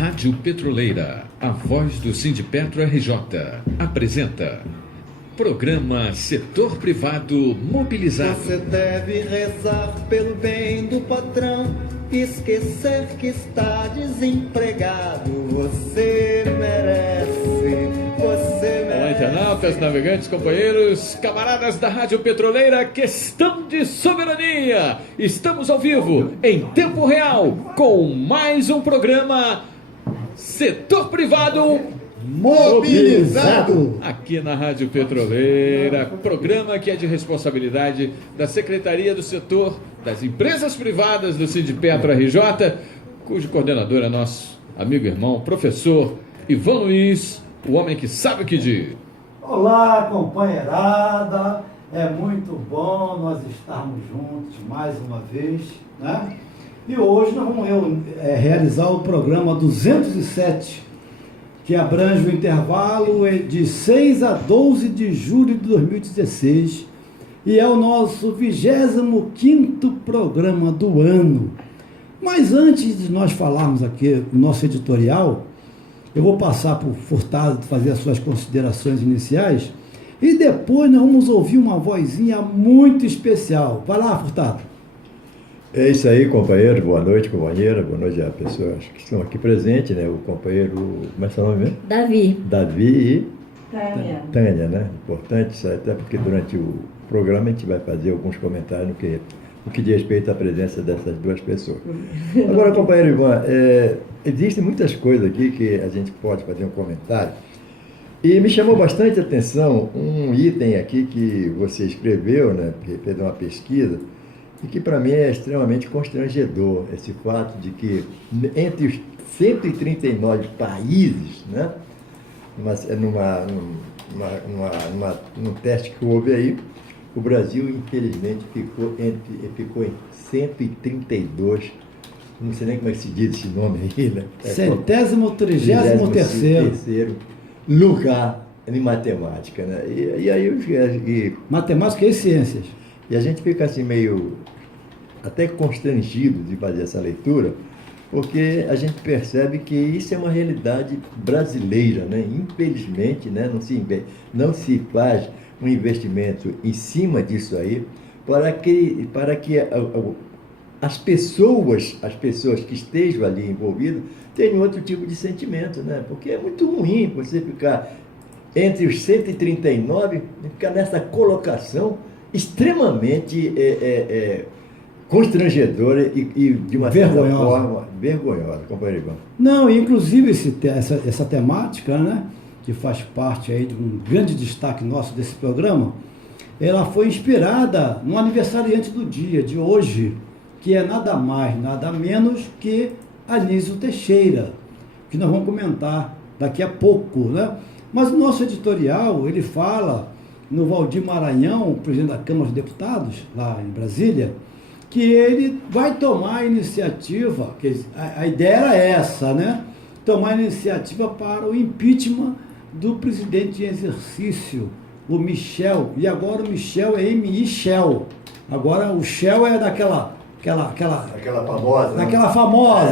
Rádio Petroleira, a voz do Sindipetro RJ, apresenta Programa Setor Privado Mobilizado. Você deve rezar pelo bem do patrão, esquecer que está desempregado. Você merece. Olá, internautas, navegantes, companheiros, camaradas da Rádio Petroleira, questão de soberania. Estamos ao vivo, em tempo real, com mais um programa Setor Privado Mobilizado. Aqui na Rádio Petroleira, programa que é de responsabilidade da Secretaria do Setor das Empresas Privadas do Sindipetro RJ, cujo coordenador é nosso amigo e irmão, professor Ivan Luiz, o homem que sabe o que diz. Olá, companheirada, é muito bom nós estarmos juntos mais uma vez, né? E hoje nós vamos realizar o programa 207, que abrange o intervalo de 6 a 12 de julho de 2016 e é o nosso 25º programa do ano. Mas antes de nós falarmos aqui no nosso editorial, eu vou passar para o Furtado fazer as suas considerações iniciais e depois nós vamos ouvir uma vozinha muito especial. Vai lá, Furtado. É isso aí, companheiro. Boa noite, companheira. Boa noite a pessoas que estão aqui presentes, né? O companheiro, como é seu nome mesmo? Davi e Tânia, né? Importante isso, até porque durante o programa a gente vai fazer alguns comentários no que diz respeito à presença dessas duas pessoas. Agora, companheiro Ivan, existem muitas coisas aqui que a gente pode fazer um comentário. E me chamou bastante a atenção um item aqui que você escreveu, né? Que fez uma pesquisa, e que para mim é extremamente constrangedor, esse fato de que entre os 139 países, né? Num teste que houve aí, o Brasil, infelizmente, ficou em 132, não sei nem como é que se diz esse nome aí, né? 133º lugar em matemática, né? Matemática e ciências. E a gente fica assim meio até constrangido de fazer essa leitura, porque a gente percebe que isso é uma realidade brasileira, né? Infelizmente, né? Não se faz um investimento em cima disso aí para que as pessoas que estejam ali envolvidas tenham outro tipo de sentimento, né? Porque é muito ruim você ficar entre os 139, ficar nessa colocação extremamente constrangedora e de uma certa forma vergonhosa, companheiro Ivan. Não, inclusive essa temática, né, que faz parte aí de um grande destaque nosso desse programa, ela foi inspirada no aniversariante do dia de hoje, que é nada mais, nada menos que Anísio Teixeira, que nós vamos comentar daqui a pouco, né? Mas o nosso editorial, ele fala no Valdir Maranhão, presidente da Câmara dos Deputados, lá em Brasília, que ele vai tomar a iniciativa, que a ideia era essa, né? Tomar a iniciativa para o impeachment do presidente em exercício, o Michel, e agora o Michel é M.I. Shell. Agora o Shell é aquela famosa.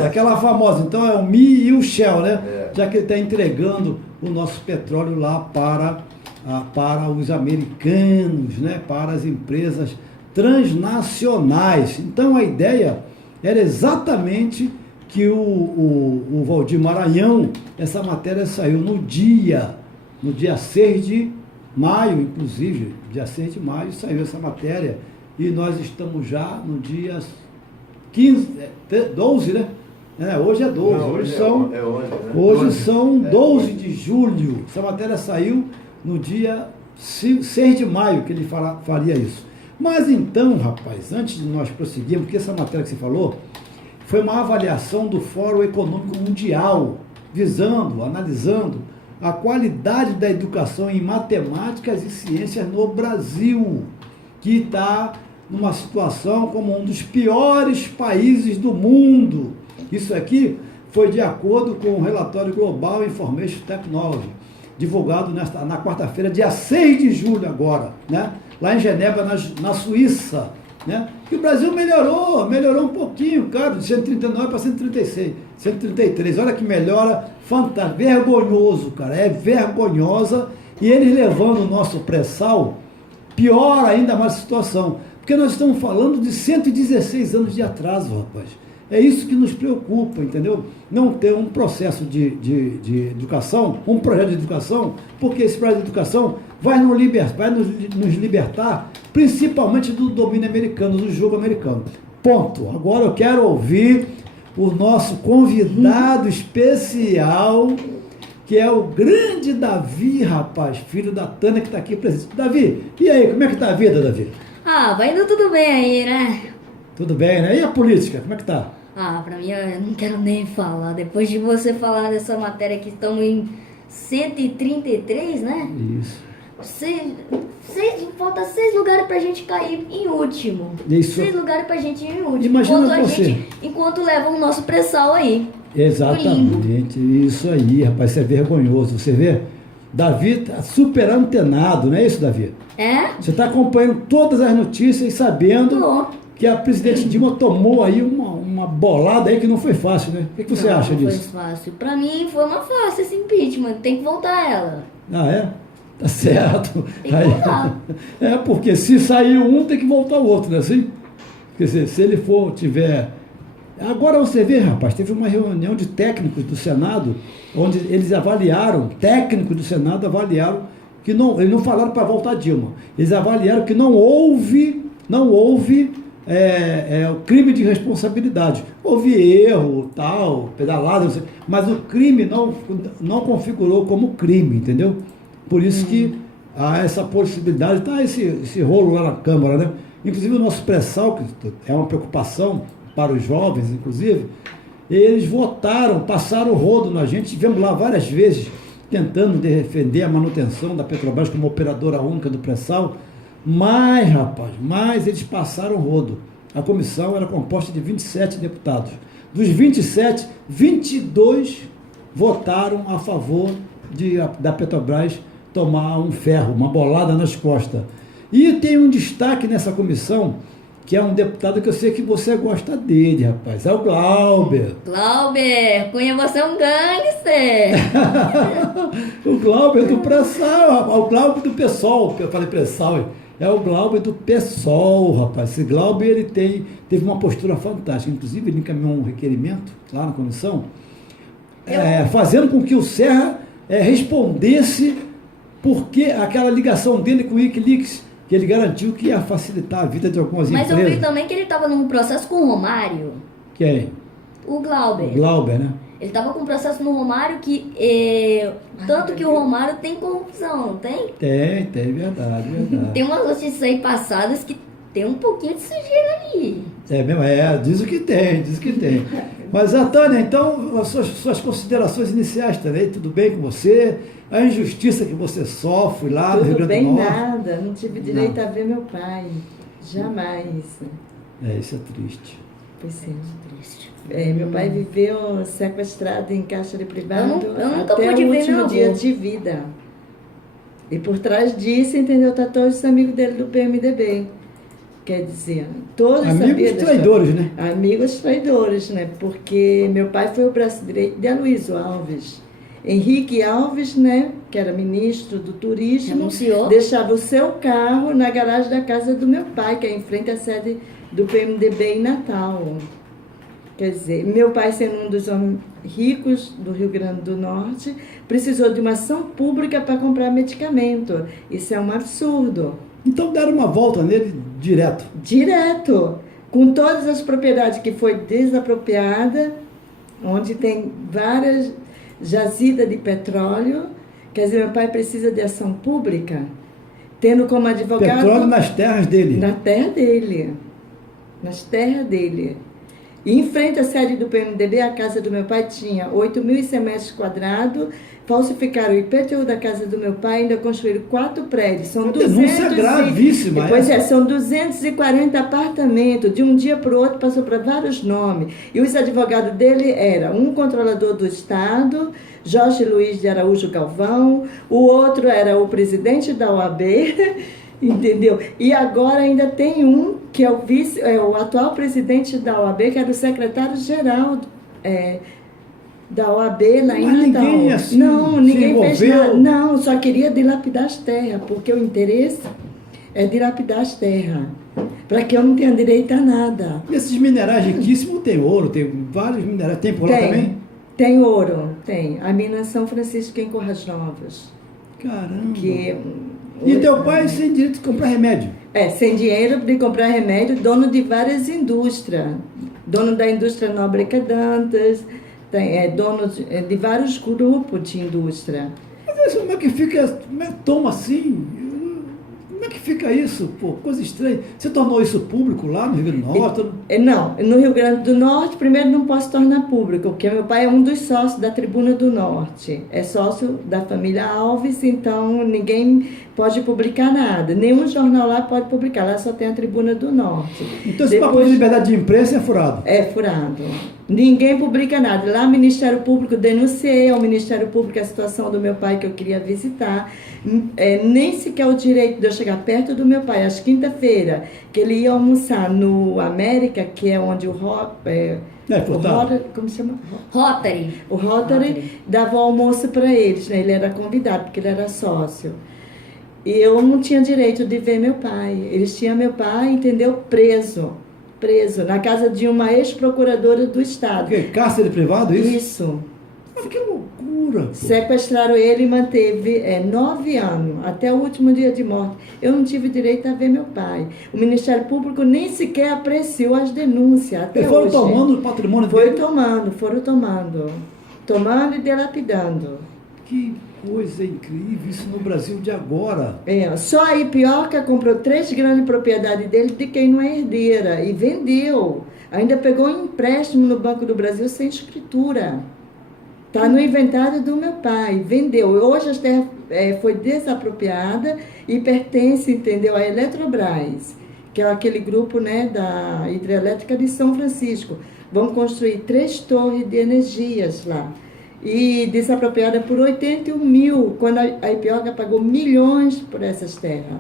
Aquela famosa. Então é o Mi e o Shell, né? Já que ele está entregando o nosso petróleo lá para os americanos, né? Para as empresas transnacionais. Então a ideia era exatamente que o Valdir Maranhão, essa matéria saiu no dia 6 de maio, inclusive, dia 6 de maio saiu essa matéria, e nós estamos já no dia 12, né? Hoje é 12, Não, hoje são 12 de julho, essa matéria saiu no dia 6 de maio, que ele faria isso. Mas então, rapaz, antes de nós prosseguirmos, porque essa matéria que você falou foi uma avaliação do Fórum Econômico Mundial, analisando a qualidade da educação em matemáticas e ciências no Brasil, que está numa situação como um dos piores países do mundo. Isso aqui foi de acordo com o relatório Global Information Technology, divulgado na quarta-feira, dia 6 de julho agora, né? Lá em Genebra, na Suíça, né? E o Brasil melhorou um pouquinho, cara, de 139 para 136, 133. Olha que melhora fantástica, vergonhoso, cara, é vergonhosa. E eles levando o nosso pré-sal, pior ainda mais a situação. Porque nós estamos falando de 116 anos de atraso, rapaz. É isso que nos preocupa, entendeu? Não ter um processo de educação, um projeto de educação, porque esse projeto de educação vai nos libertar, principalmente do domínio americano, do jogo americano. Ponto. Agora eu quero ouvir o nosso convidado especial, que é o grande Davi, rapaz, filho da Tânia, que está aqui presente. Davi, e aí, como é que está a vida, Davi? Vai indo tudo bem aí, né? Tudo bem, né? E a política, como é que tá? Pra mim, eu não quero nem falar. Depois de você falar dessa matéria que estamos em 133, né? Isso. Falta 6 lugares pra gente cair em último. Isso. 6 lugares pra gente ir em último. Imagina você. Enquanto leva o nosso pré-sal aí. Exatamente, isso aí, rapaz, isso é vergonhoso. Você vê, Davi tá super antenado, não é isso, Davi? É? Você está acompanhando todas as notícias e sabendo que a presidente Dilma tomou aí uma bolada aí que não foi fácil, né? O que você acha disso? Não foi fácil. Pra mim foi uma fácil esse impeachment, tem que voltar ela. Ah, é? Tá certo. Tem que voltar. É, porque se sair um, tem que voltar o outro, não é assim? Quer dizer, se ele tiver... Agora você vê, rapaz, teve uma reunião de técnicos do Senado, onde eles avaliaram, técnicos do Senado avaliaram que não, eles não falaram para voltar Dilma, eles avaliaram que não houve o crime de responsabilidade. Houve erro, tal, pedalada, mas o crime não configurou como crime, entendeu? Por isso que há essa possibilidade, tá esse rolo lá na Câmara, né? Inclusive o nosso pré-sal, que é uma preocupação para os jovens, inclusive, eles votaram, passaram o rodo na gente, estivemos lá várias vezes tentando defender a manutenção da Petrobras como operadora única do pré-sal, mas eles passaram o rodo. A comissão era composta de 27 deputados. Dos 27, 22 votaram a favor da Petrobras tomar um ferro, uma bolada nas costas. E tem um destaque nessa comissão, que é um deputado que eu sei que você gosta dele, rapaz. É o Glauber. Glauber, Cunha, você é um gangster. O Glauber do pré-sal, o Glauber do PSOL. Eu falei pré-sal, é o Glauber do PSOL, rapaz. Esse Glauber, ele teve uma postura fantástica. Inclusive, ele encaminhou um requerimento lá na comissão, fazendo com que o Serra respondesse porque aquela ligação dele com o Wikileaks, que ele garantiu que ia facilitar a vida de algumas empresas. Mas eu vi também que ele estava num processo com o Romário. Quem? O Glauber. O Glauber, né? Ele estava com um processo no Romário que... tanto que o Romário tem corrupção, não tem? Tem, verdade. Tem umas notícias aí passadas que tem um pouquinho de sujeira ali. É mesmo? Diz o que tem. Mas, Tânia, então, as suas considerações iniciais também, tudo bem com você? A injustiça que você sofre lá no Rio Grande do Norte? Tudo bem, nada. Não tive direito a ver meu pai. Jamais. Isso é triste. Pois é, triste. Meu pai viveu sequestrado em cárcere privado eu nunca até pude o ver último meu dia avô. de vida. E por trás disso, entendeu, tá todos os amigos dele do PMDB. Quer dizer, todos amigos traidores, né? Amigos traidores, né? Porque meu pai foi o braço direito de Aloysio Alves. Henrique Alves, né, que era ministro do turismo, renunciou, deixava o seu carro na garagem da casa do meu pai, que é em frente à sede do PMDB em Natal. Quer dizer, meu pai, sendo um dos homens ricos do Rio Grande do Norte, precisou de uma ação pública para comprar medicamento. Isso é um absurdo. Então deram uma volta nele direto. Direto. Com todas as propriedades que foi desapropriada, onde tem várias jazidas de petróleo. Quer dizer, meu pai precisa de ação pública, tendo como advogado... Petróleo nas terras dele. Na terra dele. Nas terras dele. E em frente à sede do PMDB, a casa do meu pai tinha 8.100 metros quadrados, falsificaram o IPTU da casa do meu pai, ainda construíram 4 prédios. São denúncia gravíssima. Pois são 240 apartamentos. De um dia para o outro passou para vários nomes. E os advogados dele eram um controlador do Estado, Jorge Luiz de Araújo Galvão, o outro era o presidente da OAB, Entendeu? E agora ainda tem um que é o atual presidente da OAB, que era o secretário-geral da OAB lá em Natal. Ninguém, assim, ninguém fez nada. Não, só queria dilapidar as terras, porque o interesse é dilapidar as terras, para que eu não tenha direito a nada. E esses minerais riquíssimos, tem ouro, tem vários minerais. Tem por lá também? Tem ouro, tem. A mina São Francisco em Corras Novas. Caramba. E teu pai sem direito de comprar remédio? Sem dinheiro de comprar remédio, dono de várias indústrias. Dono da indústria Nóbrega Dantas, dono de vários grupos de indústria. Mas como é que fica, toma assim? Como é que fica isso? Pô, coisa estranha. Você tornou isso público lá no Rio Grande do Norte? Não, no Rio Grande do Norte, primeiro não posso tornar público, porque meu pai é um dos sócios da Tribuna do Norte. É sócio da família Alves, então ninguém pode publicar nada. Nenhum jornal lá pode publicar, lá só tem a Tribuna do Norte. Então esse papo de liberdade de imprensa é furado? É furado. Ninguém publica nada. Lá, Ministério Público, denunciei ao Ministério Público a situação do meu pai que eu queria visitar. Nem sequer o direito de eu chegar perto do meu pai. Às quinta-feira, que ele ia almoçar no América, que é onde o Rotary, como se chama? Rotary. O Rotary dava o almoço para eles, né? Ele era convidado, porque ele era sócio. E eu não tinha direito de ver meu pai. Eles tinham meu pai, entendeu? Preso na casa de uma ex-procuradora do Estado. O quê? Cárcere privado, isso? Isso. Mas que loucura, pô. Sequestraram ele e manteve 9 anos, até o último dia de morte. Eu não tive direito a ver meu pai. O Ministério Público nem sequer apreciou as denúncias, até Eles foram hoje. tomando o patrimônio dele? Foram tomando e dilapidando. Que coisa incrível, isso no Brasil de agora. Só a Ipioca comprou 3 grandes propriedades dele de quem não é herdeira e vendeu. Ainda pegou um empréstimo no Banco do Brasil sem escritura. Está no inventário do meu pai, vendeu. Hoje as terras foi desapropriada e pertence, entendeu, à Eletrobras, que é aquele grupo, né, da hidrelétrica de São Francisco. Vão construir 3 torres de energias lá. E desapropriada por 81 mil, quando a Ipioca pagou milhões por essas terras,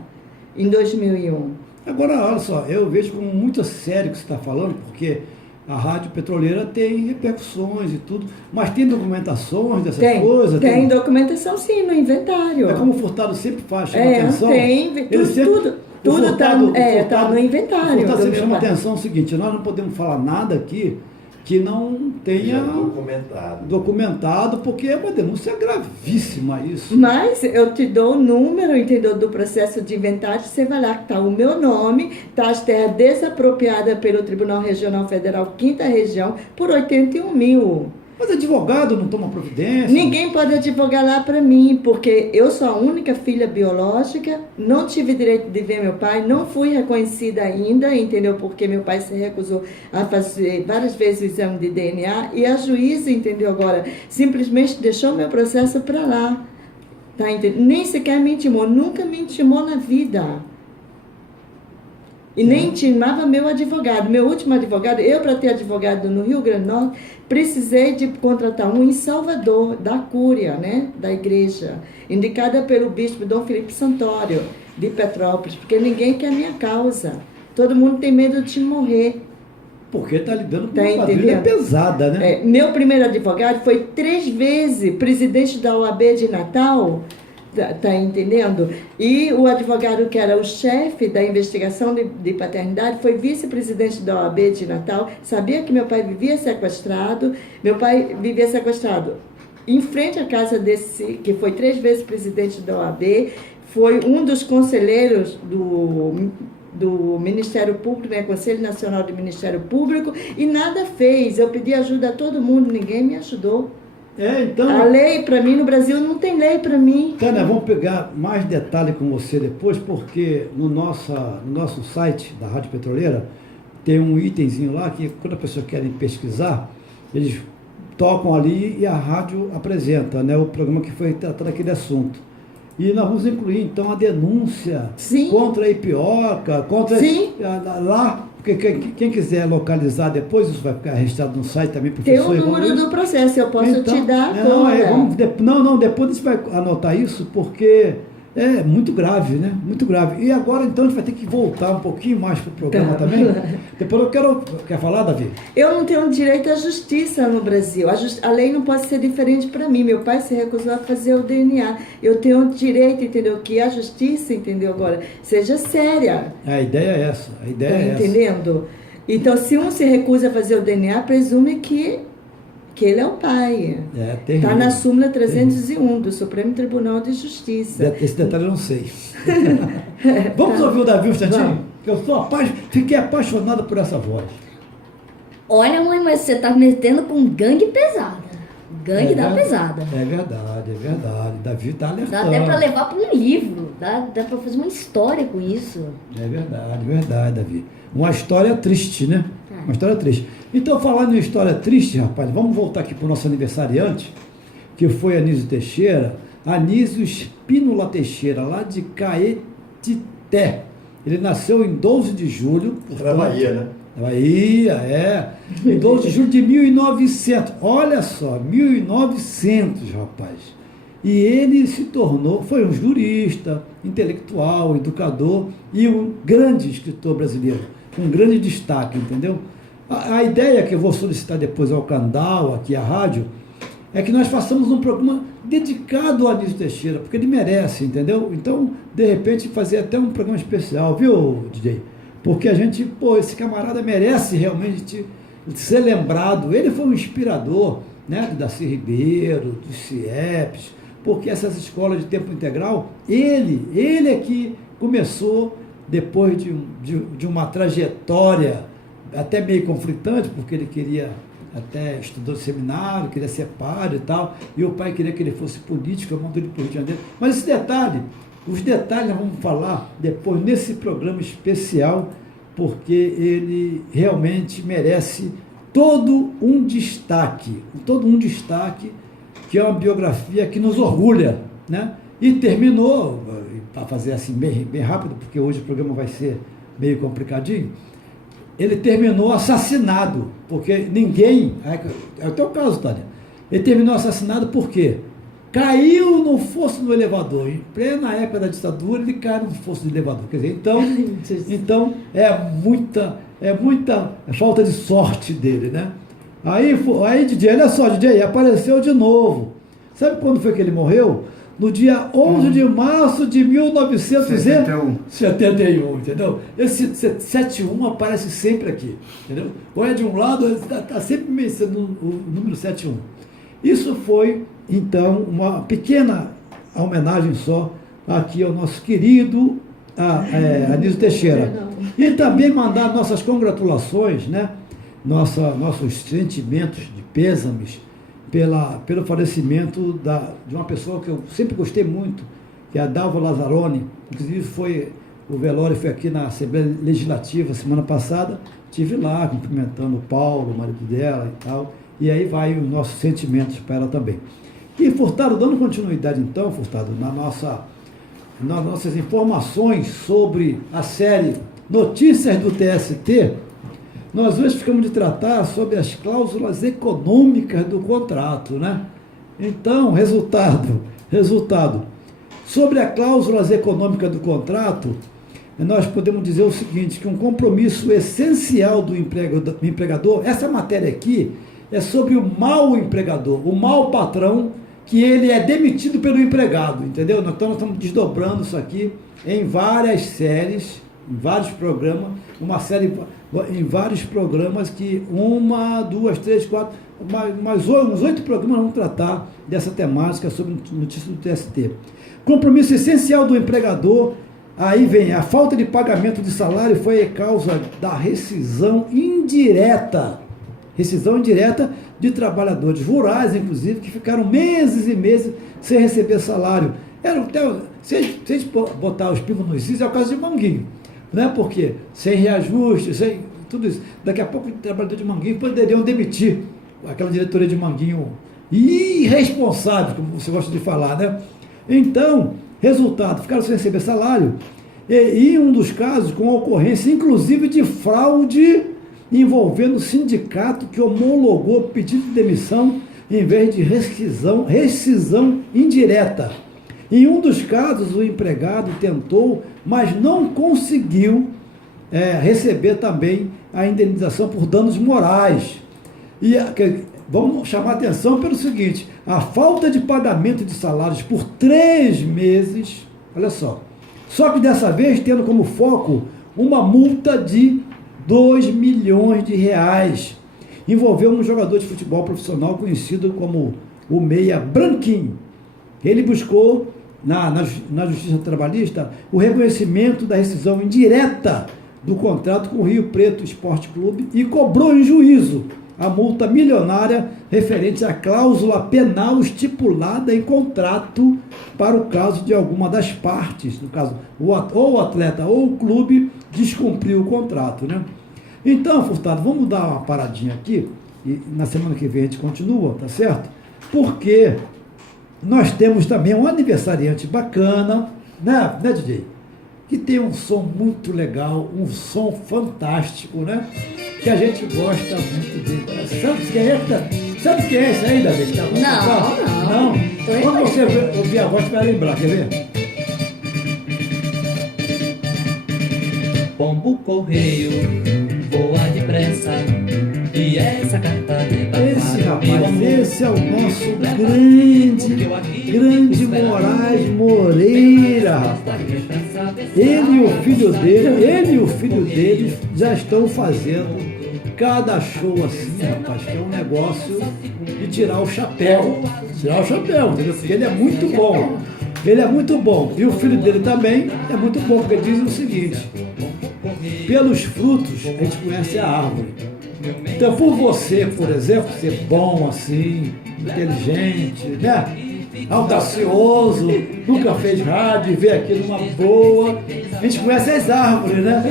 em 2001. Agora, olha só, eu vejo como muito sério o que você está falando, porque a Rádio Petroleira tem repercussões e tudo, mas tem documentações dessas coisas? Tem documentação, sim, no inventário. É como o Furtado sempre faz, chama atenção. Tudo está no inventário. O Furtado sempre chama atenção o seguinte: nós não podemos falar nada aqui que não tenha documentado, porque é uma denúncia gravíssima isso. Mas eu te dou o número, entendeu, do processo de inventário, você vai lá que está o meu nome, está as terras desapropriadas pelo Tribunal Regional Federal, 5ª Região, por 81 mil. Mas advogado não toma providência? Ninguém pode advogar lá para mim, porque eu sou a única filha biológica, não tive direito de ver meu pai, não fui reconhecida ainda, entendeu? Porque meu pai se recusou a fazer várias vezes o exame de DNA e a juíza, entendeu? Agora, simplesmente deixou meu processo para lá, tá entendendo? Nem sequer me intimou, nunca me intimou na vida. E nem intimava meu advogado. Meu último advogado, eu para ter advogado no Rio Grande do Norte, precisei de contratar um em Salvador, da Cúria, né, da igreja, indicada pelo bispo Dom Felipe Santório, de Petrópolis, porque ninguém quer minha causa. Todo mundo tem medo de morrer. Porque está lidando com uma quadrilha pesada, né? Meu primeiro advogado foi 3 vezes presidente da OAB de Natal. Tá entendendo? E o advogado que era o chefe da investigação de paternidade foi vice-presidente da OAB de Natal, sabia que meu pai vivia sequestrado, em frente à casa desse, que foi 3 vezes presidente da OAB, foi um dos conselheiros do Ministério Público, né, Conselho Nacional do Ministério Público, e nada fez. Eu pedi ajuda a todo mundo, ninguém me ajudou. Então, a lei, para mim, no Brasil, não tem lei para mim. Tânia, vamos pegar mais detalhe com você depois, porque no nosso site da Rádio Petroleira tem um itemzinho lá que, quando a pessoa quer pesquisar, eles tocam ali e a rádio apresenta, né, o programa que foi tratado aquele assunto. E nós vamos incluir, então, a denúncia contra a Ipioca, contra lá. Porque quem quiser localizar depois, isso vai ficar registrado no site também. Tem o número do processo, eu posso te dar agora. Depois a gente vai anotar isso, porque É muito grave, né? Muito grave. E agora, então, a gente vai ter que voltar um pouquinho mais para o programa também. Depois Quer falar, Davi? Eu não tenho direito à justiça no Brasil. A lei não pode ser diferente para mim. Meu pai se recusou a fazer o DNA. Eu tenho direito, entendeu? Que a justiça, entendeu? Agora, seja séria. A ideia é essa. A ideia é essa. Entendendo? Então, se um se recusa a fazer o DNA, presume que ele é o pai. É terrível. Está na súmula 301 do Supremo Tribunal de Justiça. Esse detalhe eu não sei. Vamos ouvir o Davi um instantinho? Eu fiquei apaixonado por essa voz. Olha, mãe, mas você tá metendo com gangue pesada. Gangue da pesada. É verdade. Davi tá alertando. Dá até para levar para um livro. Dá para fazer uma história com isso. É verdade, Davi. Uma história triste, né? Uma história triste. Então, falando em história triste, rapaz, vamos voltar aqui para o nosso aniversariante, que foi Anísio Teixeira. Anísio Espínola Teixeira, lá de Caetité. Ele nasceu em 12 de julho. Da Bahia, né? Bahia, é. Em 12 de julho de 1900. Olha só, 1900, rapaz. E ele foi um jurista, intelectual, educador e um grande escritor brasileiro. Um grande destaque, entendeu? A ideia que eu vou solicitar depois ao Candal, aqui à rádio, é que nós façamos um programa dedicado ao Anísio Teixeira, porque ele merece, entendeu? Então, de repente, fazer até um programa especial, viu, DJ? Porque a gente, esse camarada merece realmente ser lembrado. Ele foi um inspirador, né, do Darcy Ribeiro, dos CIEPs, porque essas escolas de tempo integral, ele é que começou, depois de uma trajetória até meio conflitante, porque ele queria, até estudou no seminário, queria ser padre e tal, e o pai queria que ele fosse político, mandou ele para o Rio de Janeiro. Mas os detalhes nós vamos falar depois nesse programa especial, porque ele realmente merece todo um destaque, que é uma biografia que nos orgulha, né? E terminou, para fazer assim bem rápido, porque hoje o programa vai ser meio complicadinho, ele terminou assassinado, porque ninguém... É o teu caso, Tânia. Ele terminou assassinado por quê? Caiu no fosso do elevador. Em plena época da ditadura, ele cai no fosso do elevador. Quer dizer, então é muita falta de sorte dele, né? Aí DJ, olha só, DJ, apareceu de novo. Sabe quando foi que ele morreu? No dia 11 de março de 1971, entendeu? Esse 71 aparece sempre aqui, entendeu? Olha de um lado, está sempre mencionando o número 71. Isso foi, então, uma pequena homenagem só aqui ao nosso querido Anísio Teixeira. E também mandar nossas congratulações, né? Nossos sentimentos de pêsames pelo falecimento de uma pessoa que eu sempre gostei muito, que é a Dalva Lazzaroni. Inclusive o velório foi aqui na Assembleia Legislativa semana passada, estive lá cumprimentando o Paulo, o marido dela e tal, e aí vai os nossos sentimentos para ela também. E Furtado, dando continuidade então, Furtado, nas nossas informações sobre a série Notícias do TST, nós hoje ficamos de tratar sobre as cláusulas econômicas do contrato, né? Então, resultado. Sobre as cláusulas econômicas do contrato, nós podemos dizer o seguinte, que um compromisso essencial do empregador, essa matéria aqui é sobre o mau empregador, o mau patrão, que ele é demitido pelo empregado, entendeu? Então, nós estamos desdobrando isso aqui em várias séries, em vários programas, em vários programas que 1, 2, 3, 4, uns 8 programas vão tratar dessa temática sobre notícias do TST. Compromisso essencial do empregador, aí vem a falta de pagamento de salário foi a causa da rescisão indireta de trabalhadores rurais, inclusive, que ficaram meses e meses sem receber salário. Se a gente botar os pingos nos is, é o caso de Manguinho. Né? Porque sem reajuste, sem tudo isso. Daqui a pouco o trabalhador de Manguinho poderiam demitir aquela diretoria de Manguinho irresponsável, como você gosta de falar, né? Então, resultado, ficaram sem receber salário e em um dos casos com ocorrência, inclusive, de fraude envolvendo o sindicato que homologou o pedido de demissão em vez de rescisão indireta. Em um dos casos, o empregado tentou, mas não conseguiu receber também a indenização por danos morais. E vamos chamar a atenção pelo seguinte, a falta de pagamento de salários por 3 meses, olha só que dessa vez tendo como foco uma multa de 2 milhões de reais. Envolveu um jogador de futebol profissional conhecido como o Meia Branquinho. Ele buscou, na Justiça Trabalhista, o reconhecimento da rescisão indireta do contrato com o Rio Preto Esporte Clube e cobrou em juízo a multa milionária referente à cláusula penal estipulada em contrato para o caso de alguma das partes, no caso, ou o atleta ou o clube descumpriu o contrato, né? Então, Furtado, vamos dar uma paradinha aqui e na semana que vem a gente continua, tá certo? Porque nós temos também um aniversariante bacana, né DJ? Que tem um som muito legal, um som fantástico, né? Que a gente gosta muito dele. Sabe quem é esse aí, Davi? Não. Quando você ouvir a voz, você vai lembrar, quer ver? Pombo correio, voa depressa, e essa carta leva esse para rapaz, o meu esse é o nosso grande Moraes Moreira, rapaz. Ele e o filho dele já estão fazendo cada show assim, rapaz, que é um negócio de tirar o chapéu, entendeu? Porque ele é muito bom. Ele é muito bom. E o filho dele também é muito bom, porque dizem o seguinte: pelos frutos a gente conhece a árvore. Então, por você, por exemplo, ser bom assim, inteligente, né? Audacioso, nunca fez rádio, veio aqui numa boa, a gente conhece as árvores, né?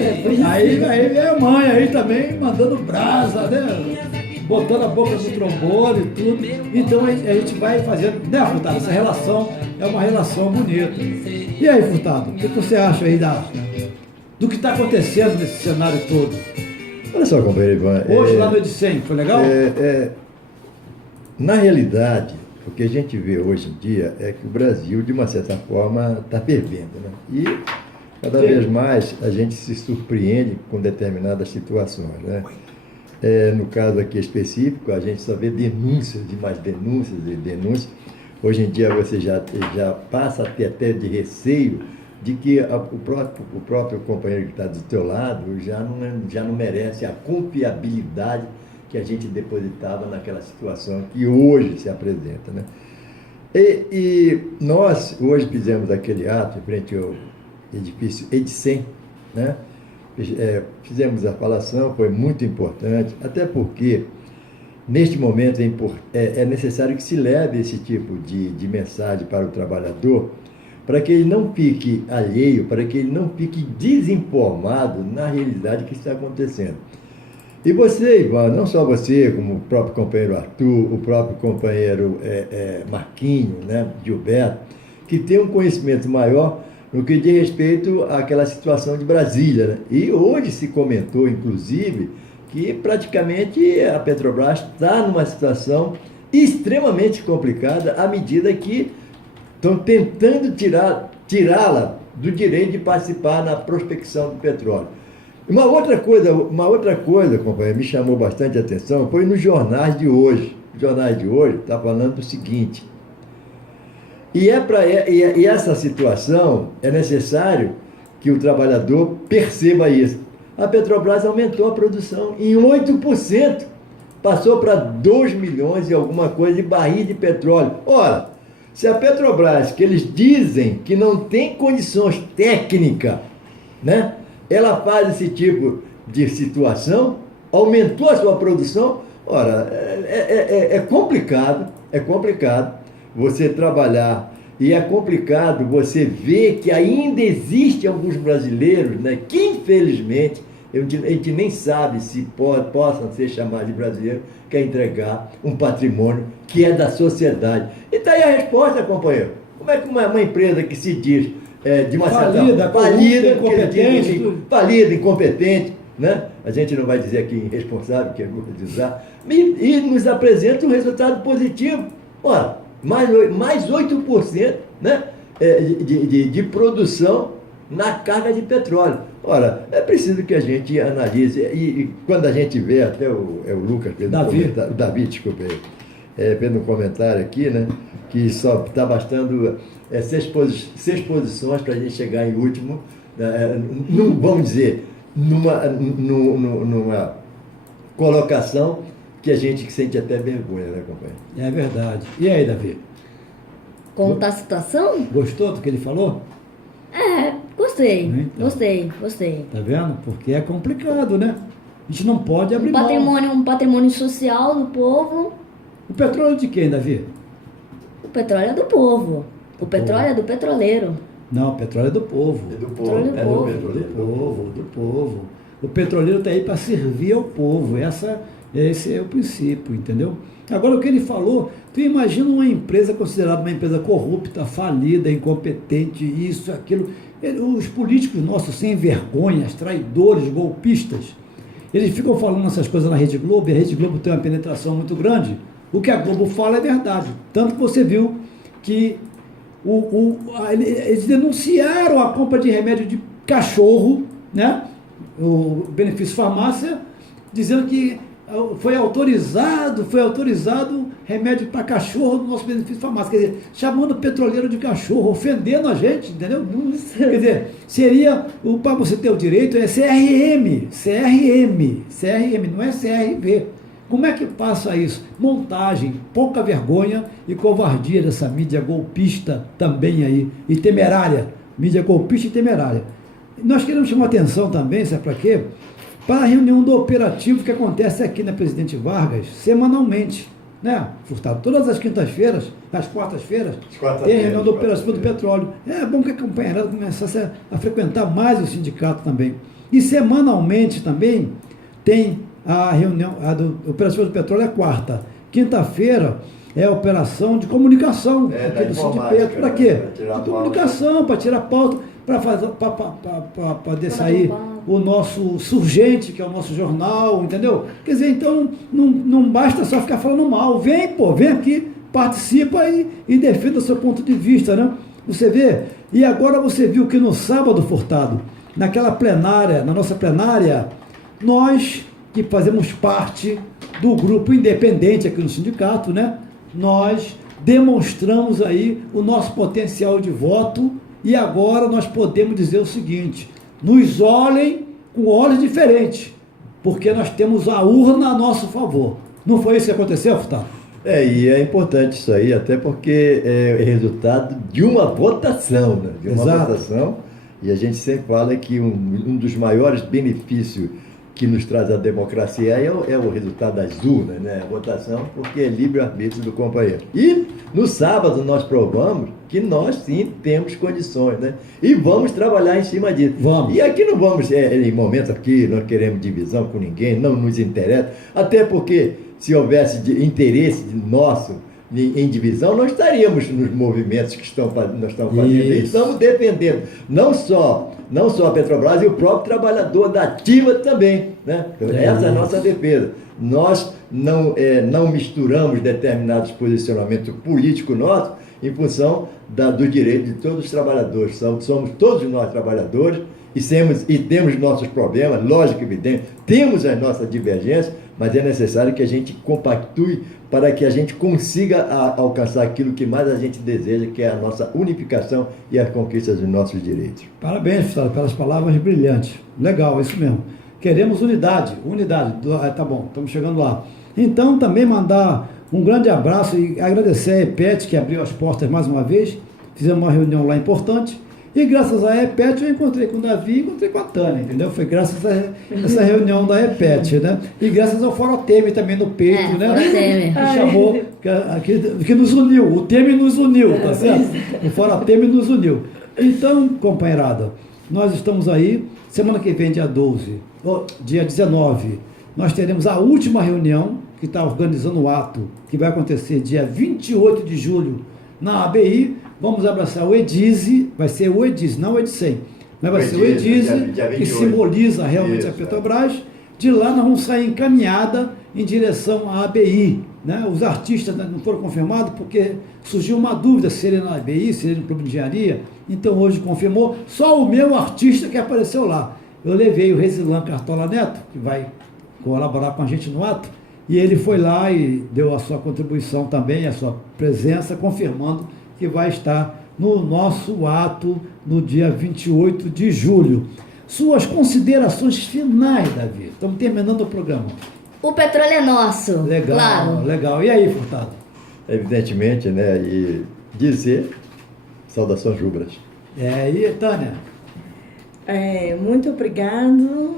Aí vem a mãe aí também mandando brasa, né? Botando a boca no trombone e tudo. Então a gente vai fazendo, né, Furtado? Essa relação é uma relação bonita. E aí, Furtado, o que você acha aí do que está acontecendo nesse cenário todo? Olha só, companheiro Ivan. Hoje lá no Edicem, foi legal? Na realidade, o que a gente vê hoje em dia é que o Brasil, de uma certa forma, está fervendo, né? E cada vez mais a gente se surpreende com determinadas situações, né? No caso aqui específico, a gente só vê denúncias e mais denúncias e denúncias. Hoje em dia você já passa a ter até de receio de que o próprio companheiro que está do teu lado já não merece a confiabilidade que a gente depositava naquela situação que hoje se apresenta, né? E nós hoje fizemos aquele ato em frente ao edifício Edicem, né? Fizemos a falação, foi muito importante, até porque neste momento é necessário que se leve esse tipo de mensagem para o trabalhador, para que ele não fique alheio, para que ele não fique desinformado na realidade que está acontecendo. E você, Ivan, não só você, como o próprio companheiro Arthur, o próprio companheiro Marquinho, né, Gilberto, que tem um conhecimento maior no que diz respeito àquela situação de Brasília, né? E hoje se comentou, inclusive, que praticamente a Petrobras está numa situação extremamente complicada à medida que estão tentando tirá-la do direito de participar na prospecção do petróleo. Uma outra coisa, companheiro, me chamou bastante a atenção, foi nos jornais de hoje. Os jornais de hoje estão falando do seguinte: e essa situação é necessário que o trabalhador perceba isso. A Petrobras aumentou a produção em 8%, passou para 2 milhões e alguma coisa de barris de petróleo. Ora, se a Petrobras, que eles dizem que não tem condições técnicas, né, ela faz esse tipo de situação, aumentou a sua produção, ora, é complicado você trabalhar, e é complicado você ver que ainda existem alguns brasileiros, né, que infelizmente a gente nem sabe se possam ser chamados de brasileiros, quer entregar um patrimônio que é da sociedade. E está aí a resposta, companheiro. Como é que uma empresa que se diz de uma certa falida, incompetente, né? A gente não vai dizer aqui irresponsável, que é grupo de usar, e nos apresenta um resultado positivo. Ora, mais 8%, né? de produção na carga de petróleo. Ora, é preciso que a gente analise, e quando a gente vê, até o Lucas fez um comentário, o Davi, desculpa aí, fez um comentário aqui, né, que só está bastando 6 posições para a gente chegar em último, vamos dizer, numa colocação que a gente sente até vergonha, né, companheiro? É verdade. E aí, Davi? Contar a situação? Gostou do que ele falou? Gostei. Então. Gostei. Tá vendo? Porque é complicado, né? A gente não pode abrir mão. Um patrimônio social do povo. O petróleo de quem, Davi? O petróleo é do povo. O petróleo é do petroleiro. Não, o petróleo é do povo. É do povo. Do povo. O petroleiro está aí para servir ao povo. Esse é o princípio, entendeu? Agora, o que ele falou, tu imagina uma empresa considerada uma empresa corrupta, falida, incompetente, isso, aquilo. Os políticos nossos, sem vergonhas, traidores, golpistas, eles ficam falando essas coisas na Rede Globo, e a Rede Globo tem uma penetração muito grande. O que a Globo fala é verdade. Tanto que você viu que eles denunciaram a compra de remédio de cachorro, né? O Benefício Farmácia, dizendo que foi autorizado remédio para cachorro no nosso Benefício Farmácia. Quer dizer, chamando o petroleiro de cachorro, ofendendo a gente, entendeu? Quer dizer, seria, para você ter o direito, é CRM, não é CRV. Como é que passa isso? Montagem, pouca vergonha e covardia dessa mídia golpista também aí, e temerária, mídia golpista e temerária. Nós queremos chamar atenção também, sabe para quê? Para a reunião do operativo que acontece aqui na Presidente Vargas, semanalmente, né, Furtado? Todas as quintas-feiras, às quartas-feiras, tem a reunião do operativo do petróleo. É bom que a companheirada começasse a frequentar mais o sindicato também. E semanalmente também tem a reunião, do operativo do petróleo é quarta. Quinta-feira é a operação de comunicação aqui do Sindicato. Para quê? De comunicação, para tirar pauta, para poder sair o nosso Surgente, que é o nosso jornal, entendeu? Quer dizer, então não basta só ficar falando mal. Vem aqui, participa e defenda o seu ponto de vista, né? Você vê? E agora você viu que no sábado, Furtado, naquela plenária, na nossa plenária, nós que fazemos parte do grupo independente aqui no sindicato, né? Nós demonstramos aí o nosso potencial de voto e agora nós podemos dizer o seguinte: nos olhem com olhos diferentes, porque nós temos a urna a nosso favor. Não foi isso que aconteceu, Furtado? E é importante isso aí, até porque é resultado de uma votação, né? De uma votação, e a gente sempre fala que um dos maiores benefícios que nos traz a democracia é o resultado das urnas, né? A votação, porque é livre-arbítrio do companheiro. E no sábado nós provamos que nós sim temos condições, né? E vamos trabalhar em cima disso. Vamos. E aqui não vamos, em momentos aqui, não queremos divisão com ninguém, não nos interessa, até porque se houvesse interesse nosso em divisão, nós estaríamos nos movimentos que nós estamos fazendo. E estamos defendendo não só a Petrobras, e o próprio trabalhador da ativa também, né? Essa é a nossa defesa. Nós não misturamos determinados posicionamentos políticos nossos em função do direito de todos os trabalhadores. Somos todos nós trabalhadores e temos nossos problemas, lógico, evidente, temos as nossas divergências, mas é necessário que a gente compactue para que a gente consiga alcançar aquilo que mais a gente deseja, que é a nossa unificação e as conquistas dos nossos direitos. Parabéns, Furtado, pelas palavras brilhantes. Legal, isso mesmo. Queremos unidade. Tá bom, estamos chegando lá. Então, também mandar um grande abraço e agradecer a EPET, que abriu as portas mais uma vez. Fizemos uma reunião lá importante. E graças à EPET eu encontrei com o Davi e encontrei com a Tânia, entendeu? Foi graças a essa reunião da EPET, né? E graças ao Fórum Temer também no peito, né? Fórum Temer. Que chamou, que nos uniu. O Temer nos uniu, tá certo? O Fórum Temer nos uniu. Então, companheirada, nós estamos aí, semana que vem, dia 19, nós teremos a última reunião, que está organizando o ato, que vai acontecer dia 28 de julho, na ABI. Vamos abraçar o EDIZE, vai ser o EDIZE, não o EDICEM, mas vai ser o EDIZE, que simboliza realmente a Petrobras. De lá nós vamos sair encaminhada em direção à ABI. Né? Os artistas não foram confirmados porque surgiu uma dúvida se seria na ABI, se seria no Clube de Engenharia. Então hoje confirmou, só o meu artista que apareceu lá. Eu levei o Resilan Cartola Neto, que vai colaborar com a gente no ato, e ele foi lá e deu a sua contribuição também, a sua presença, confirmando que vai estar no nosso ato no dia 28 de julho. Suas considerações finais, Davi. Estamos terminando o programa. O petróleo é nosso. Legal, claro. Legal. E aí, Furtado? Evidentemente, né? E dizer saudações rubras. E Tânia? Muito obrigado.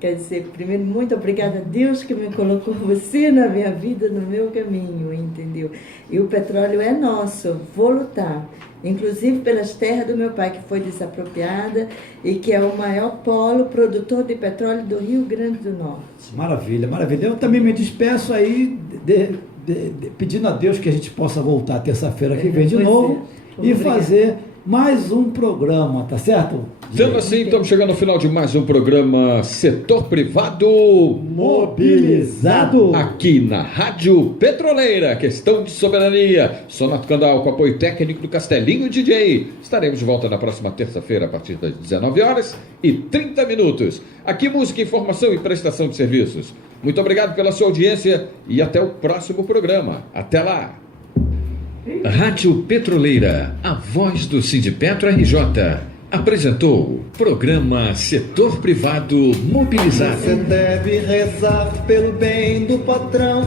Quer dizer, primeiro, muito obrigada a Deus que me colocou você na minha vida, no meu caminho, entendeu? E o petróleo é nosso. Vou lutar. Inclusive pelas terras do meu pai, que foi desapropriada e que é o maior polo produtor de petróleo do Rio Grande do Norte. Maravilha, maravilha. Eu também me despeço aí, pedindo a Deus que a gente possa voltar terça-feira que vem de novo e fazer mais um programa, tá certo? Sendo assim, estamos chegando ao final de mais um programa Setor Privado Mobilizado. Aqui na Rádio Petroleira, questão de soberania. Sonato Candal com apoio técnico do Castelinho DJ. Estaremos de volta na próxima terça-feira a partir das 19h30. Aqui música, informação e prestação de serviços. Muito obrigado pela sua audiência e até o próximo programa. Até lá! Rádio Petroleira, a voz do Sindipetro RJ. Apresentou programa Setor Privado Mobilizado. Você deve rezar pelo bem do patrão.